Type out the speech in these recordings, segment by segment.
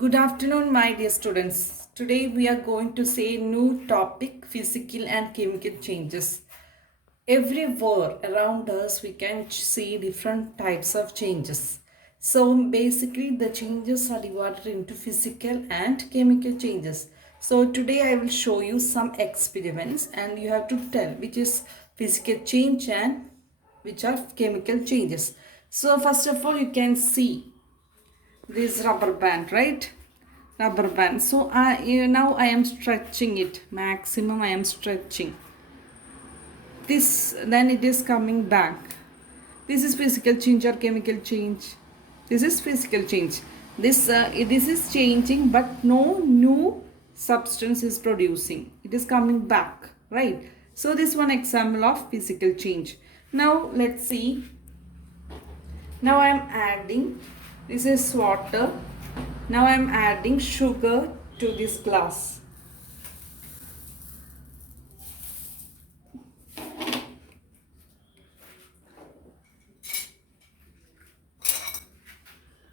Good afternoon, my dear students. Today we are going to say new topic physical and chemical changes. Everywhere around us we can see different types of changes. So basically the changes are divided into physical and chemical changes. So today I will show you some experiments and you have to tell which is physical change and which are chemical changes. So first of all you can see this rubber band, right? Rubber band. So now I am stretching it maximum. I am stretching this, then it is coming back. This is physical change or chemical change? This is physical change. This is changing, but no new substance is producing. It is coming back, right? So this one example of physical change. Now let's see. Now I am adding, this is water. Now I am adding sugar to this glass.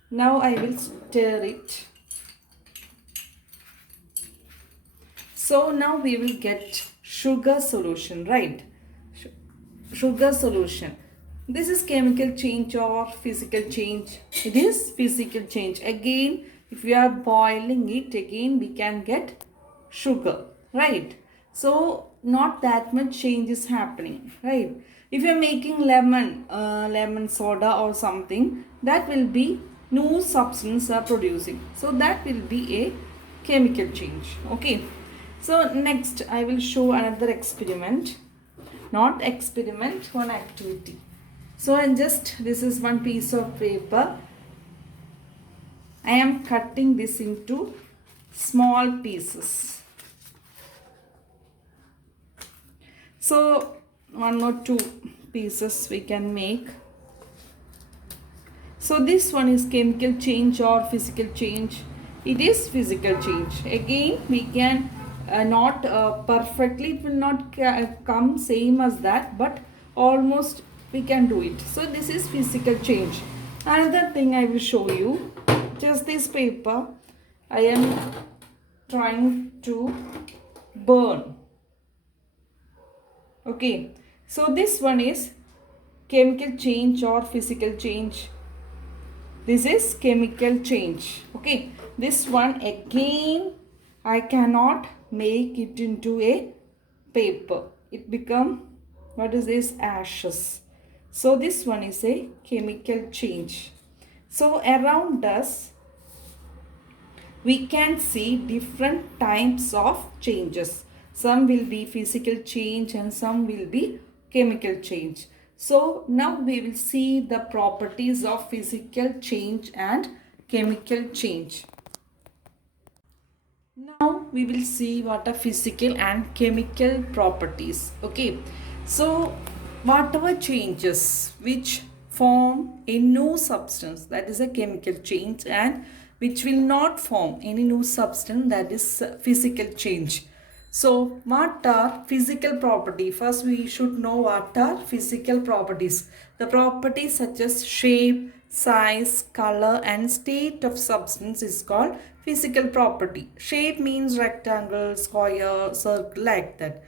Now I will stir it. So now we will get sugar solution, right? Sugar solution. This is chemical change or physical change? It is physical change. Again, if we are boiling it, again we can get sugar, right? So not that much change is happening, right? If you are making lemon soda or something, that will be new substance are producing. So that will be a chemical change. Okay. So next I will show another experiment. Not experiment, one activity. So this is one piece of paper. I am cutting this into small pieces. So one or two pieces we can make. So this one is chemical change or physical change? It is physical change. Again we can not perfectly, it will not come same as that, but almost we can do it. So this is physical change. Another thing I will show you, just this paper I am trying to burn. Okay, so this one is chemical change or physical change? This is chemical change. Okay, this one again I cannot make it into a paper. It become, what is this, ashes. So this one is a chemical change. So around us we can see different types of changes. Some will be physical change and some will be chemical change. So now we will see the properties of physical change and chemical change. Now we will see what are physical and chemical properties. Okay, so whatever changes which form a new substance, that is a chemical change, and which will not form any new substance, that is physical change. So what are physical property? First we should know what are physical properties. The properties such as shape, size, color and state of substance is called physical property. Shape means rectangle, square, circle, like that.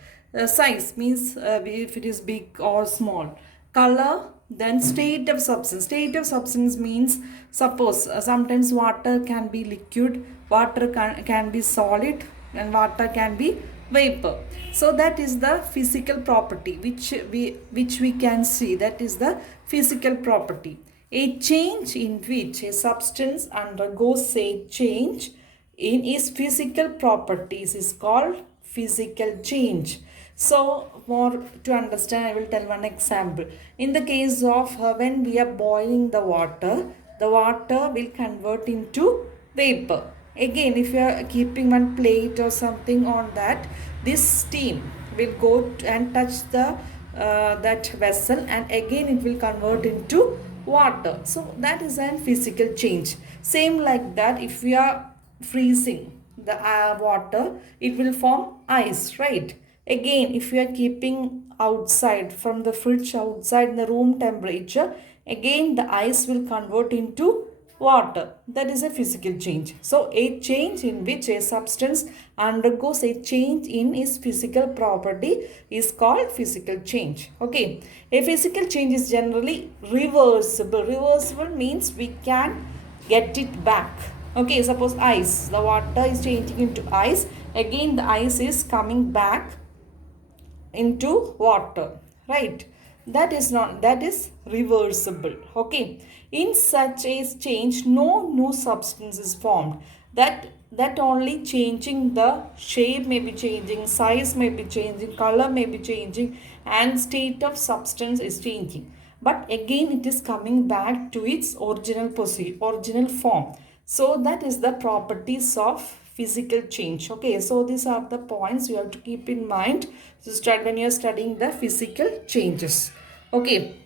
Size means if it is big or small. Color, then state of substance. State of substance means, suppose sometimes water can be liquid, water can be solid, and water can be vapor. So that is the physical property which we can see. That is the physical property. A change in which a substance undergoes a change in its physical properties is called physical change. So to understand, I will tell one example. In the case of when we are boiling the water will convert into vapor. Again, if you are keeping one plate or something on that, this steam will go and touch the that vessel, and again it will convert into water. So that is a physical change. Same like that, if we are freezing the water, it will form ice, right? Again, if we are keeping outside from the fridge, outside in the room temperature, again the ice will convert into water. That is a physical change. So a change in which a substance undergoes a change in its physical property is called physical change. Okay. A physical change is generally reversible. Reversible means we can get it back. Okay, suppose ice. The water is changing into ice. Again the ice is coming back into water, right? That is reversible. Okay, in such a change no new substance is formed. That only changing, the shape may be changing, size may be changing, color may be changing, and state of substance is changing, but again it is coming back to its original form. So that is the properties of physical change. Okay, so these are the points you have to keep in mind to start when you are studying the physical changes. Okay,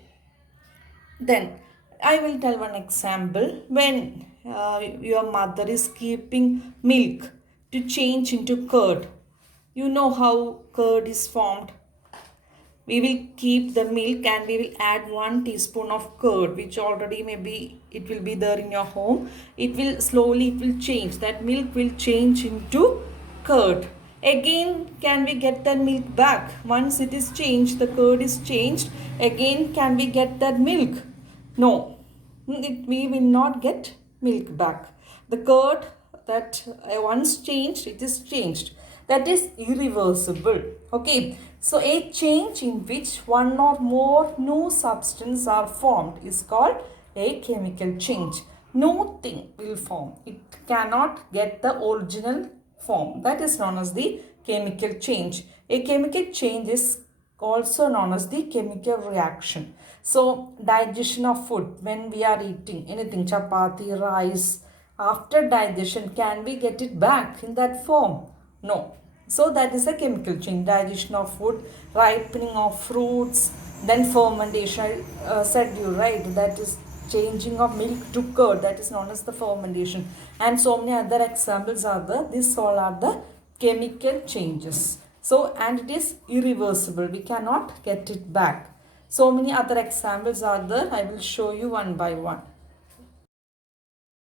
then I will tell one example. When your mother is keeping milk to change into curd, you know how curd is formed. We will keep the milk and we will add 1 teaspoon of curd, which already maybe it will be there in your home. It will slowly, it will change, that milk will change into curd. Again, can we get that milk back? Once it is changed, the curd is changed, again can we get that milk? No, we will not get milk back. The curd that once changed, it is changed. That is irreversible. Okay, so a change in which one or more new substances are formed is called a chemical change. New thing will form. It cannot get the original form. That is known as the chemical change. A chemical change is also known as the chemical reaction. So digestion of food, when we are eating anything, chapati, rice, after digestion, can we get it back in that form? No. So that is a chemical change. Digestion of food, ripening of fruits, then fermentation. I said you right, that is changing of milk to curd, that is known as the fermentation. And so many other examples are there. These all are the chemical changes. So, and it is irreversible. We cannot get it back. So many other examples are there. I will show you one by one.